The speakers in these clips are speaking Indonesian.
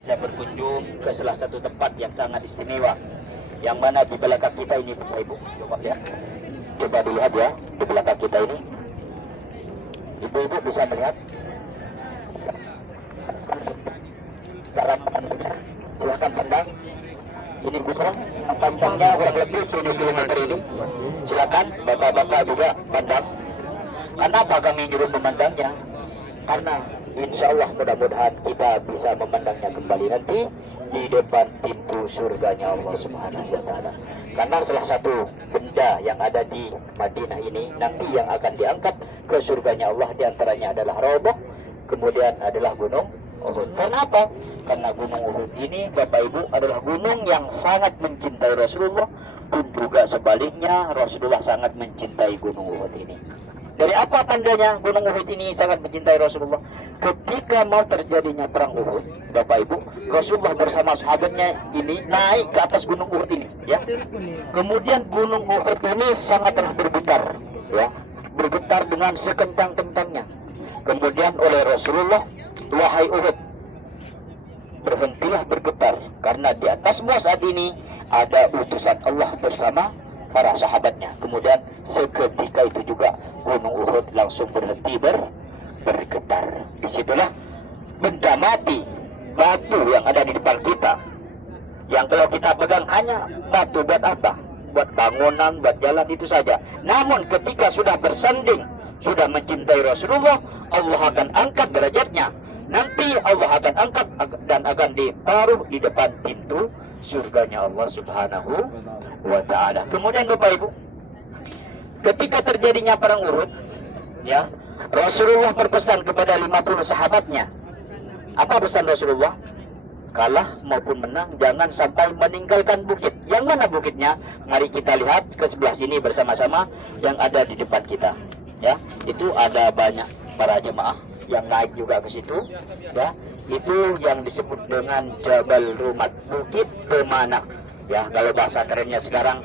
bisa berkunjung ke salah satu tempat yang sangat istimewa, yang mana di belakang kita ini, Bapak Ibu, coba lihat, coba dilihat ya, di belakang kita ini, Ibu-ibu bisa melihat dalam pandangannya, silakan pandang. Ini gusur yang panjangnya kurang lebih 7 km ini. Silakan bapak-bapak juga pandang. Kenapa kami nyuruh memandangnya? Karena insya Allah mudah-mudahan kita bisa memandangnya kembali nanti di depan pintu surganya Allah Subhanahu wa Ta'ala. Karena salah satu benda yang ada di Madinah ini nanti yang akan diangkat ke surganya Allah diantaranya adalah Raudhah, kemudian adalah gunung Uhud. Kenapa? Karena gunung Uhud ini, Bapak Ibu, adalah gunung yang sangat mencintai Rasulullah, pun juga sebaliknya Rasulullah sangat mencintai gunung Uhud ini. Dari apa tandanya gunung Uhud ini sangat mencintai Rasulullah? Ketika mau terjadinya perang Uhud, Bapak Ibu, Rasulullah bersama sahabatnya ini naik ke atas gunung Uhud ini, ya. Kemudian gunung Uhud ini sangatlah bergetar, ya, bergetar dengan sekentang-kentangnya. Kemudian oleh Rasulullah, wahai Uhud, berhentilah bergetar, karena di atasmu saat ini ada utusan Allah bersama para sahabatnya. Kemudian seketika itu juga gunung Uhud langsung berhenti bergetar. Disitulah benda mati, batu yang ada di depan kita, yang kalau kita pegang hanya batu buat apa? Buat bangunan, buat jalan, itu saja. Namun ketika sudah bersanding, sudah mencintai Rasulullah, Allah akan angkat derajatnya. Nanti Allah akan angkat dan akan ditaruh di depan pintu surganya Allah Subhanahu wa Ta'ala. Kemudian Bapak Ibu, ketika terjadinya perang Uhud, ya, Rasulullah berpesan kepada 50 sahabatnya. Apa pesan Rasulullah? Kalah maupun menang, jangan sampai meninggalkan bukit. Yang mana bukitnya? Mari kita lihat ke sebelah sini bersama-sama yang ada di depan kita. Ya, itu ada banyak para jemaah yang naik juga ke situ. Ya, itu yang disebut dengan Jabal Rumat, Bukit Pemanak. Ya, kalau bahasa kerennya sekarang,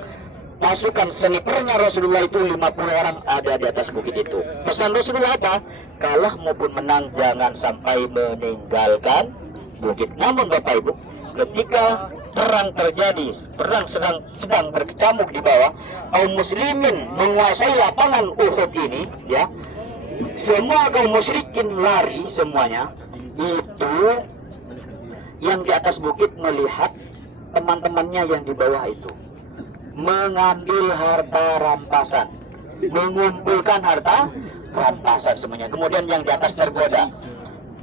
pasukan snipernya Rasulullah itu 50 orang ada di atas bukit itu. Pesan Rasulullah apa? Kalah maupun menang, jangan sampai meninggalkan bukit. Namun Bapak Ibu, ketika perang terjadi, perang sedang berkecamuk di bawah, kaum muslimin menguasai lapangan Uhud ini, ya, semua kaum musyrikin lari semuanya. Itu yang di atas bukit melihat teman-temannya yang di bawah itu mengambil harta rampasan, mengumpulkan harta rampasan semuanya. Kemudian yang di atas tergoda.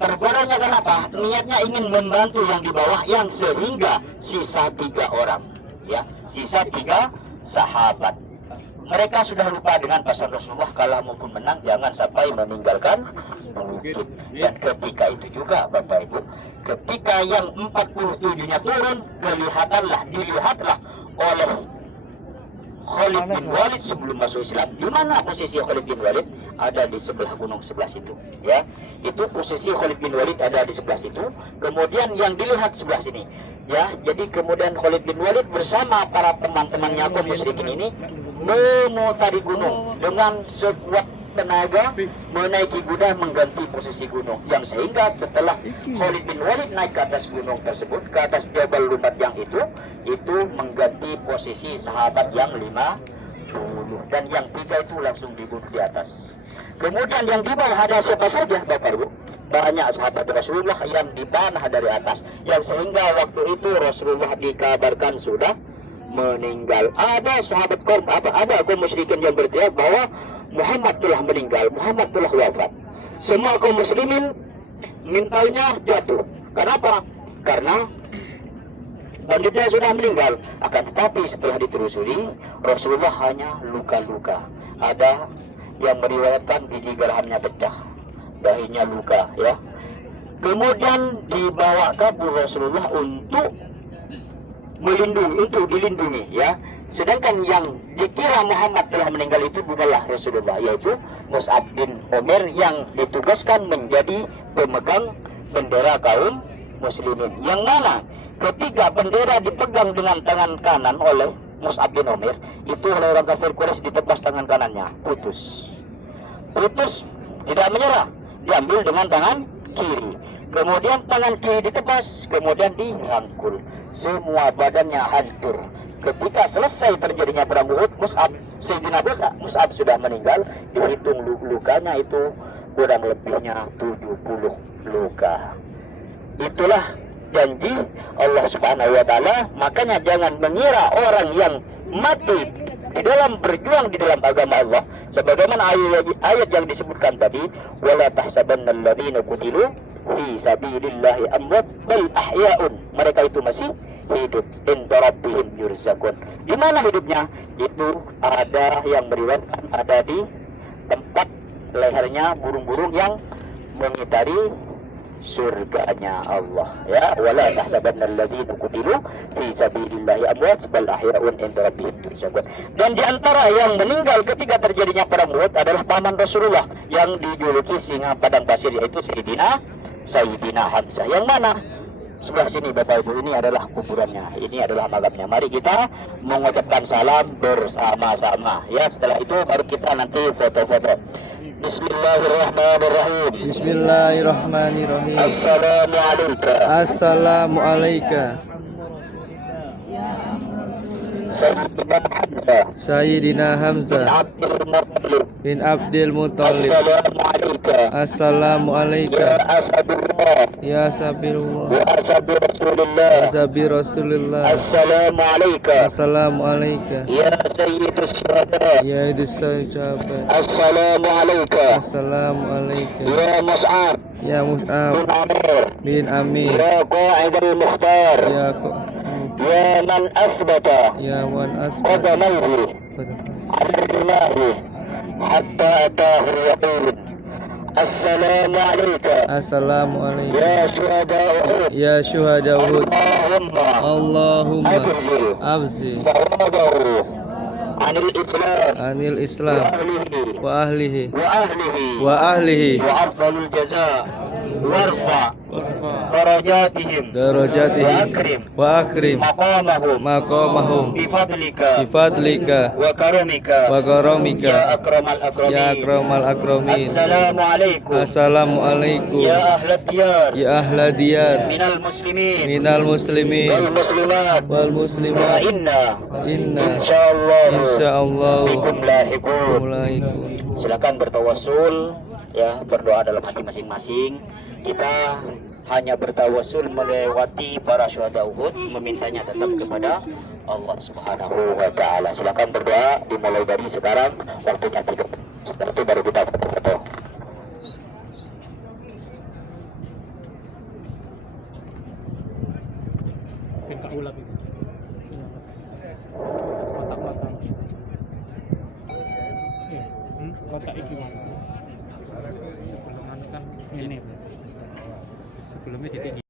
Tergodanya kenapa? Niatnya ingin membantu yang di bawah, yang sehingga sisa 3 orang, ya, sisa 3 sahabat. Mereka sudah lupa dengan pesan Rasulullah, kalah maupun menang jangan sampai meninggalkan bukit. Dan ketika itu juga Bapak Ibu, ketika yang 47-nya turun, dilihatlah oleh Khalid bin Walid sebelum masuk Islam. Di mana posisi Khalid bin Walid? Ada di sebelah gunung sebelah situ, ya. Itu posisi Khalid bin Walid ada di sebelah situ. Kemudian yang dilihat sebelah sini, ya. Jadi kemudian Khalid bin Walid bersama para teman-temannya kaum musyrikin ini memutari gunung dengan sekuat tenaga, menaiki kuda mengganti posisi gunung, yang sehingga setelah Khalid bin Walid naik ke atas gunung tersebut, ke atas Jabal Rumat yang itu mengganti posisi sahabat yang 50, dan yang 3 itu langsung dibunuh di atas. Kemudian yang di bawah ada siapa saja Bapak Ibu? Banyak sahabat Rasulullah yang dipanah dari atas, yang sehingga waktu itu Rasulullah dikabarkan sudah meninggal. Ada sahabat kaum musyrikin yang berteriak bahwa Muhammad telah meninggal, Muhammad telah wafat. Semua kaum muslimin mentalnya jatuh. Kenapa? Karena banditnya sudah meninggal. Akan tetapi setelah ditelusuri, Rasulullah hanya luka-luka. Ada yang meriwayatkan gigi gerahamnya pecah, dahinya luka, ya. Kemudian dibawa kabur Rasulullah untuk dilindungi, ya. Sedangkan yang dikira Muhammad telah meninggal itu bukanlah Rasulullah, yaitu Mus'ab bin Umair yang ditugaskan menjadi pemegang bendera kaum muslimin. Yang mana ketika bendera dipegang dengan tangan kanan oleh Mus'ab bin Umair, itu oleh orang kafir Quraisy ditebas tangan kanannya, putus, tidak menyerah, diambil dengan tangan kiri. kemudian tangan kiri ditebas, kemudian dirangkul, semua badannya hancur. Ketika selesai terjadinya perang Uhud, Sayyidina Mus'ab sudah meninggal. Dihitung lukanya itu kurang lebihnya 70 luka. Itulah janji Allah Subhanahu wa taala. Makanya jangan mengira orang yang mati di dalam berjuang di dalam agama Allah, sebagaimana ayat yang disebutkan tadi, wala tahsabannal ladzina qutilu fi sabilillahi amwat bal ahya'un, mereka itu masih hidup, inda rabbihim yurzaqun. Di mana hidupnya? Itu ada yang meriwayatkan ada di tempat lehernya burung-burung yang mengitari surganya Allah, ya. Wala tahsabanna alladziina qutilu fi sabilillahi amwat bal ahya'un 'inda rabbihim yurzaqun. Dan di antara yang meninggal ketika terjadinya perang Uhud adalah paman Rasulullah yang dijuluki singa padang pasir, yaitu Sayyidina Hamzah. Yang mana? Sebelah sini Bapak Ibu, ini adalah kuburannya, ini adalah makamnya. Mari kita mengucapkan salam bersama-sama, ya. Setelah itu baru kita nanti foto-foto. Bismillahirrahmanirrahim. Bismillahirrahmanirrahim. Assalamualaikum. Assalamualaikum. Sayyidina Hamzah bin Abdul Muttalib. Assalamualaikum. Assalamualaikum. Ya Asadullah, Ya Sabirullah. wa asabi Rasulullah. Sabi Rasulullah. Assalamualaikum. Assalamualaikum. Ya Sayyidus Syuhada. Ya Sahabat. Assalamualaikum. Assalamualaikum. Ya Mus'ab Ya bin Mus'ab Amir. bin Amir. Ya Qa'id al-Mukhtar. Ya Ya man athbata Ya Wan Asbad. qadamayhi ala al-mahi hatta atahu al-yaqin. Assalamualaikum. Assalamualaikum. Ya syuhada Uhud. Ya syuhada Uhud. Allahumma Allahumma abzil abzi sawadahu anil Islam anil wa Islam ahlihi wa ahlihi wa ahlihi wa ahlihi wa afdalul jaza warfa darajatihim wa darajatihim akrim wa akrim maqamahum maqamahum bifadlika bifadlika wa karamika wa ya karamika akramal akramin. ya akramal akramin. Assalamualaikum Assalamualaikum ya ahlad diyar ya ahla diyar minal muslimin minal muslimin wal muslimat wal wa muslimat inna inna insyaallah insyaallah bikum lahiqun. mulaikum. Silakan bertawasul, ya, berdoa dalam hati masing-masing. Kita hanya bertawasul melewati para syuhada Uhud, memintanya tetap kepada Allah Subhanahu wa taala. Silakan berdoa dimulai dari sekarang, waktunya 3 menit. Setelah itu baru kita foto-foto. Pinta ulat itu. Kotak-kotak. Kotak iki mana? Sebelum anu kan ini. Sebelumnya titik